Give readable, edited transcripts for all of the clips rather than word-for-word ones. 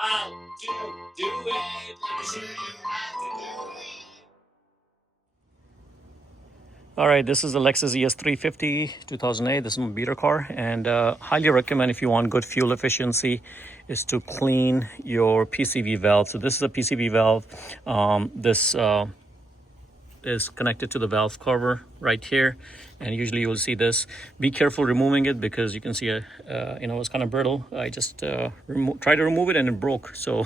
How to do it. Let me show you how to do it. All right, this is the Lexus ES350 2008. This is my beater car, and highly recommend if you want good fuel efficiency is to clean your PCV valve. So this is a PCV valve. This is connected to the valve cover right here, and usually you will see this. Be careful removing it because you can see it's kind of brittle. I just tried to remove it and it broke, so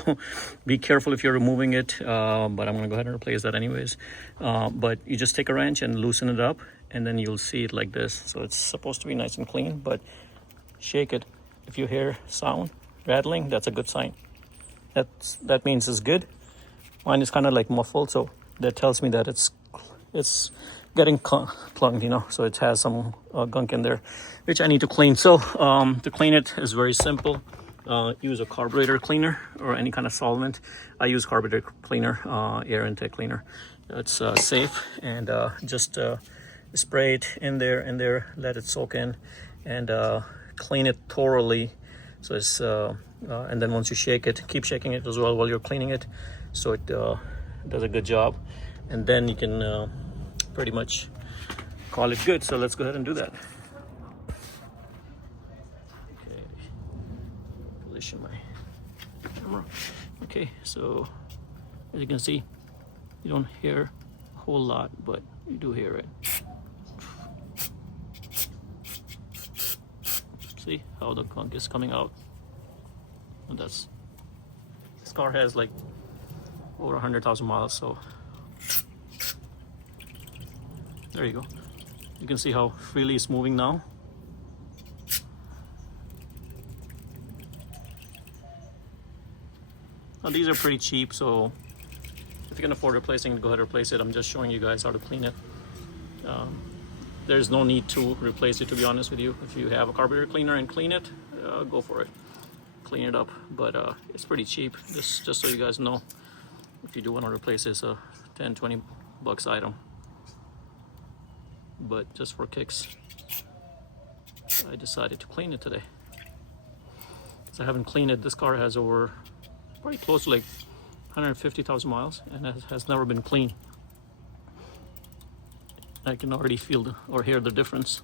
be careful if you're removing it, but I'm gonna go ahead and replace that anyways. But you just take a wrench and loosen it up, and then you'll see it like this. So it's supposed to be nice and clean, but shake it. If you hear sound rattling, that's a good sign. That means it's good. Mine is kind of like muffled, so that tells me that it's getting clunked, so it has some gunk in there, which I need to clean. So to clean it is very simple. Use a carburetor cleaner or any kind of solvent. I use carburetor cleaner, air intake cleaner. It's safe, and just spray it in there, let it soak in, and clean it thoroughly. So it's and then once you shake it, keep shaking it as well while you're cleaning it, so it does a good job, and then you can pretty much call it good. So let's go ahead and do that. Okay, position my camera. Okay, so as you can see, you don't hear a whole lot, but you do hear it. See how the gunk is coming out? And this car has like over 100,000 miles, so there you go. You can see how freely it's moving now. Now these are pretty cheap, so if you can afford replacing, go ahead and replace it. I'm just showing you guys how to clean it. There's no need to replace it, to be honest with you. If you have a carburetor cleaner and clean it, go for it. Clean it up, but it's pretty cheap. Just so you guys know, if you do want to replace it, it's a 10-20 bucks item. But just for kicks, I decided to clean it today, because I haven't cleaned it. This car has over pretty close to like 150,000 miles, and it has never been cleaned. I can already feel or hear the difference.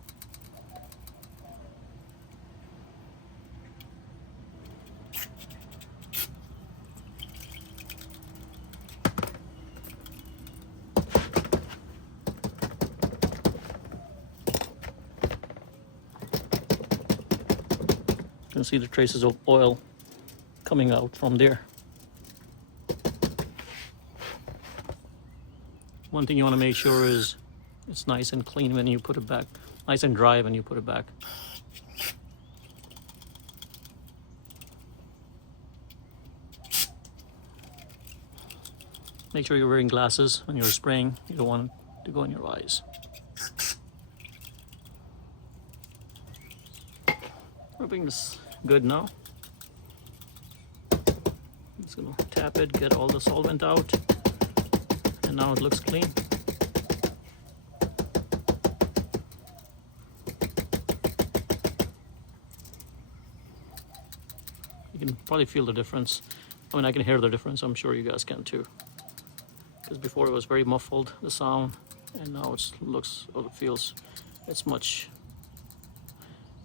You can see the traces of oil coming out from there. One thing you want to make sure is it's nice and clean when you put it back, nice and dry when you put it back. Make sure you're wearing glasses when you're spraying. You don't want it to go in your eyes. Everything's good now. I'm just gonna tap it, get all the solvent out, and now it looks clean. You can probably feel the difference. I mean, I can hear the difference. I'm sure you guys can too. Because before it was very muffled, the sound, and now it looks or it feels, it's much.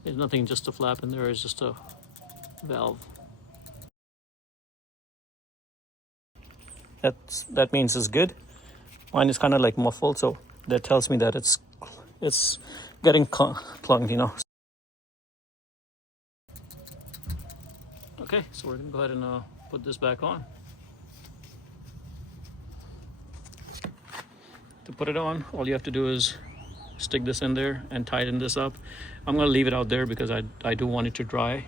There's nothing just a flap in there, it's just a valve. That means it's good. Mine is kind of like muffled, so that tells me that it's getting clunked, Okay, so we're gonna go ahead and put this back on. To put it on, all you have to do is stick this in there and tighten this up. I'm gonna leave it out there because I do want it to dry.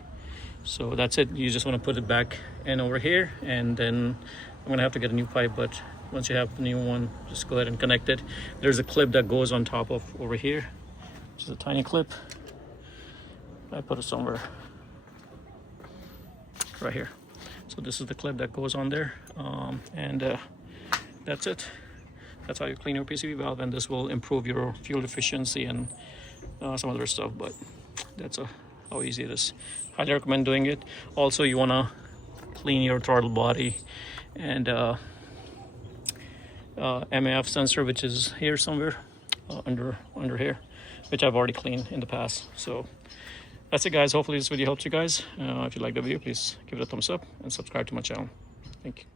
So that's it. You just want to put it back in over here, and then I'm gonna have to get a new pipe, but once you have the new one, just go ahead and connect it. There's a clip that goes on top of over here, which is a tiny clip. I put it somewhere right here. So this is the clip that goes on there, and that's it. That's how you clean your PCV valve, and this will improve your fuel efficiency and some other stuff, but that's how easy it is. Highly recommend doing it. Also, you want to clean your throttle body, and MAF sensor, which is here somewhere, under here, which I've already cleaned in the past. So that's it, guys. Hopefully this video helps you guys. If you like the video, please give it a thumbs up and subscribe to my channel. Thank you.